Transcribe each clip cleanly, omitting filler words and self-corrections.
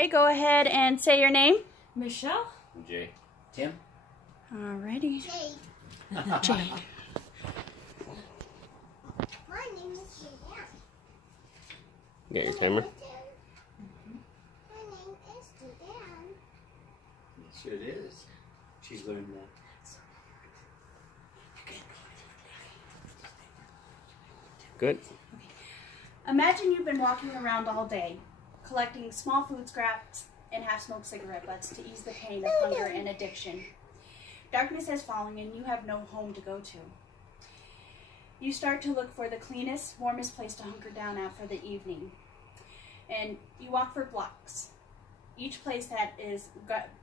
Okay, go ahead and say your name. Michelle. Jay. Tim. Alrighty. Jay. Jay. My name is Jay. Got your timer? My name is Dan. Yes, it is. She's learned that. Good. Imagine you've been walking around all day, collecting small food scraps and half-smoked cigarette butts to ease the pain of hunger and addiction. Darkness has fallen and you have no home to go to. You start to look for the cleanest, warmest place to hunker down at for the evening. And you walk for blocks. Each place that is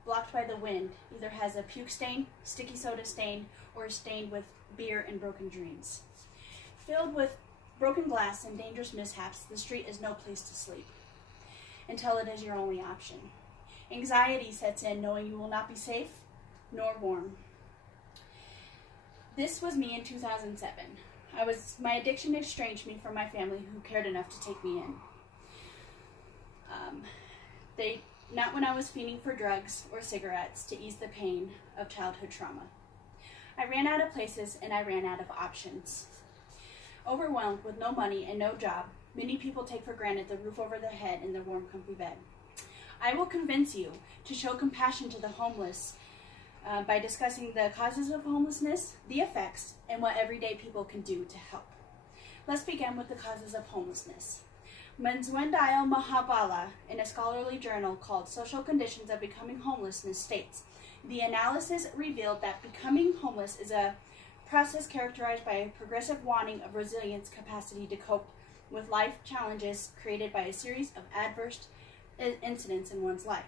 blocked by the wind either has a puke stain, sticky soda stain, or is stained with beer and broken dreams. Filled with broken glass and dangerous mishaps, the street is no place to sleep until it is your only option. Anxiety sets in knowing you will not be safe nor warm. This was me in 2007. My addiction estranged me from my family who cared enough to take me in. Not when I was fiending for drugs or cigarettes to ease the pain of childhood trauma. I ran out of places and I ran out of options. Overwhelmed with no money and no job, many people take for granted the roof over their head and their warm, comfy bed. I will convince you to show compassion to the homeless by discussing the causes of homelessness, the effects, and what everyday people can do to help. Let's begin with the causes of homelessness. Manzwendayo Mahabala, in a scholarly journal called Social Conditions of Becoming Homelessness, states, the analysis revealed that becoming homeless is a process characterized by a progressive wanting of resilience capacity to cope with life challenges created by a series of adverse incidents in one's life.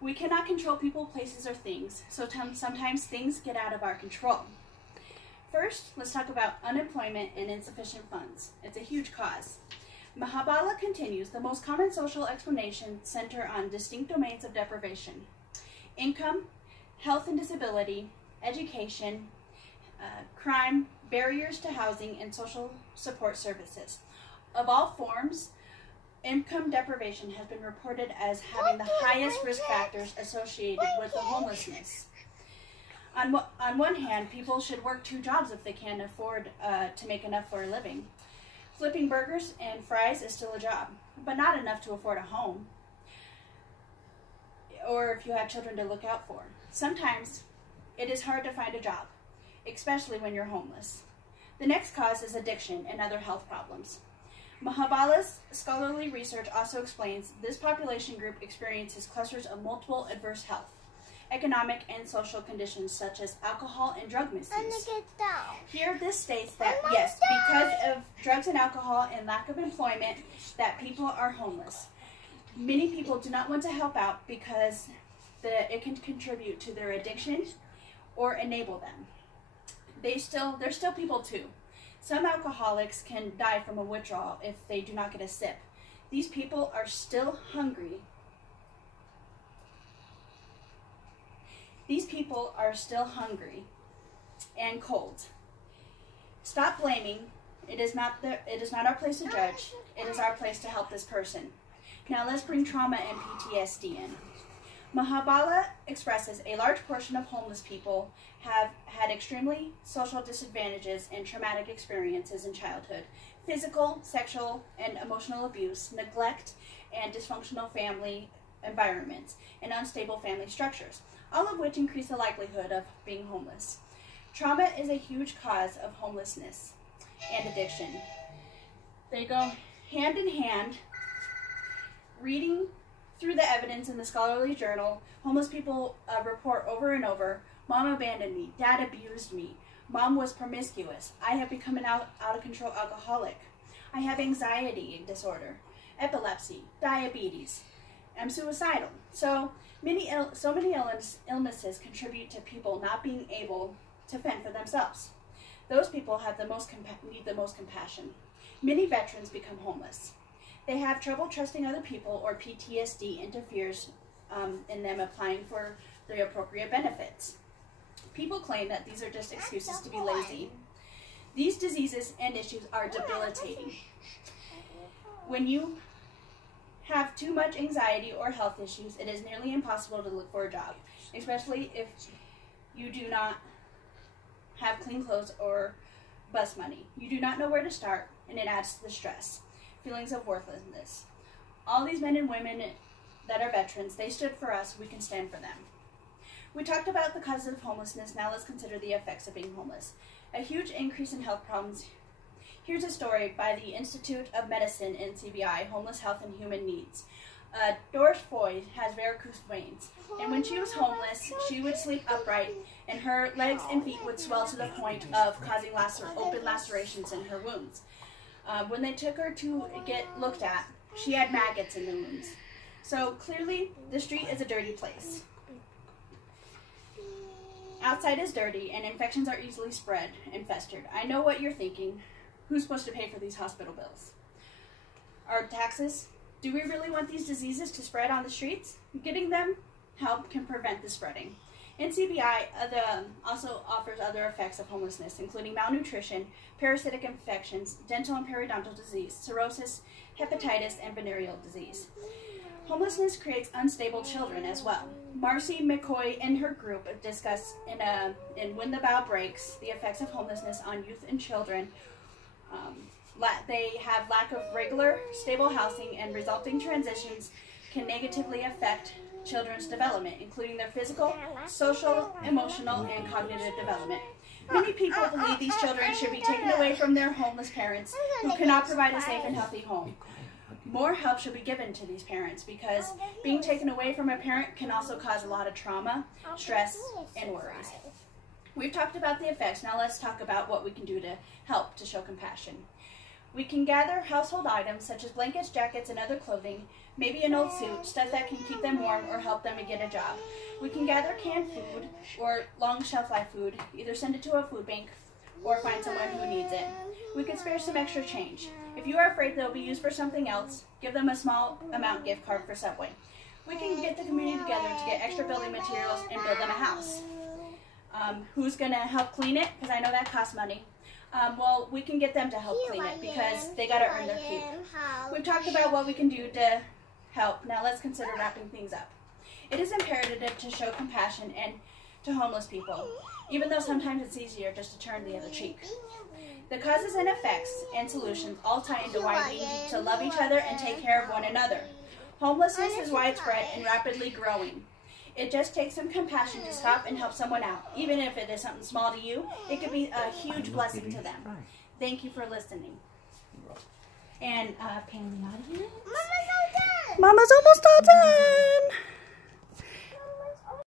We cannot control people, places, or things, so sometimes things get out of our control. First, let's talk about unemployment and insufficient funds. It's a huge cause. Mahabala continues, the most common social explanations center on distinct domains of deprivation: income, health and disability, education, crime, barriers to housing, and social support services. Of all forms, income deprivation has been reported as having the highest risk factors associated with the homelessness. On one hand, people should work 2 jobs if they can afford to make enough for a living. Flipping burgers and fries is still a job, but not enough to afford a home, or if you have children to look out for. Sometimes it is hard to find a job, especially when you're homeless. The next cause is addiction and other health problems. Mahabala's scholarly research also explains this population group experiences clusters of multiple adverse health, economic, and social conditions such as alcohol and drug misuse. Here this states that yes, because of drugs and alcohol and lack of employment, that people are homeless. Many people do not want to help out because it can contribute to their addiction or enable them. They're still people too. Some alcoholics can die from a withdrawal if they do not get a sip. These people are still hungry. These people are still hungry and cold. Stop blaming. It is not our place to judge. It is our place to help this person. Now let's bring trauma and PTSD in. Mahabala expresses a large portion of homeless people have had extremely social disadvantages and traumatic experiences in childhood, physical, sexual, and emotional abuse, neglect, and dysfunctional family environments, and unstable family structures, all of which increase the likelihood of being homeless. Trauma is a huge cause of homelessness and addiction. They go hand in hand. Reading through the evidence in the scholarly journal, homeless people report over and over, Mom abandoned me, Dad abused me, Mom was promiscuous, I have become an out-of-control alcoholic, I have anxiety disorder, epilepsy, diabetes, I'm suicidal. So many illnesses contribute to people not being able to fend for themselves. Those people have need the most compassion. Many veterans become homeless. They have trouble trusting other people, or PTSD interferes in them applying for the appropriate benefits. People claim that these are just excuses to be lazy. These diseases and issues are debilitating. When you have too much anxiety or health issues, it is nearly impossible to look for a job, especially if you do not have clean clothes or bus money. You do not know where to start, and it adds to the stress, feelings of worthlessness. All these men and women that are veterans, they stood for us, we can stand for them. We talked about the causes of homelessness, now let's consider the effects of being homeless. A huge increase in health problems. Here's a story by the Institute of Medicine in CBI, Homeless Health and Human Needs. Doris Foy has varicose veins, and when she was homeless, she would sleep upright, and her legs and feet would swell to the point of causing open lacerations in her wounds. When they took her to get looked at, she had maggots in the wounds. So clearly, the street is a dirty place. Outside is dirty, and infections are easily spread and festered. I know what you're thinking. Who's supposed to pay for these hospital bills? Our taxes? Do we really want these diseases to spread on the streets? Getting them help can prevent the spreading. NCBI also offers other effects of homelessness, including malnutrition, parasitic infections, dental and periodontal disease, cirrhosis, hepatitis, and venereal disease. Homelessness creates unstable children as well. Marcy McCoy and her group discuss in When the Bough Breaks the effects of homelessness on youth and children. They have lack of regular, stable housing, and resulting transitions can negatively affect children's development, including their physical, social, emotional, and cognitive development. Many people believe these children should be taken away from their homeless parents who cannot provide a safe and healthy home. More help should be given to these parents because being taken away from a parent can also cause a lot of trauma, stress, and worries. We've talked about the effects, now let's talk about what we can do to help to show compassion. We can gather household items such as blankets, jackets, and other clothing, maybe an old suit, stuff that can keep them warm or help them to get a job. We can gather canned food or long shelf life food, either send it to a food bank or find someone who needs it. We can spare some extra change. If you are afraid they'll be used for something else, give them a small amount gift card for Subway. We can get the community together to get extra building materials and build them a house. Who's going to help clean it? Because I know that costs money. Well, we can get them to help clean it because they got to earn their keep. We've talked about what we can do to help. Now let's consider wrapping things up. It is imperative to show compassion and to homeless people, even though sometimes it's easier just to turn the other cheek. The causes and effects and solutions all tie into why we need to love each other and take care of one another. Homelessness is widespread and rapidly growing. It just takes some compassion to stop and help someone out. Even if it is something small to you, it could be a huge blessing to them. Thank you for listening. And pan the audience. Mama's all done. Mama's almost all done.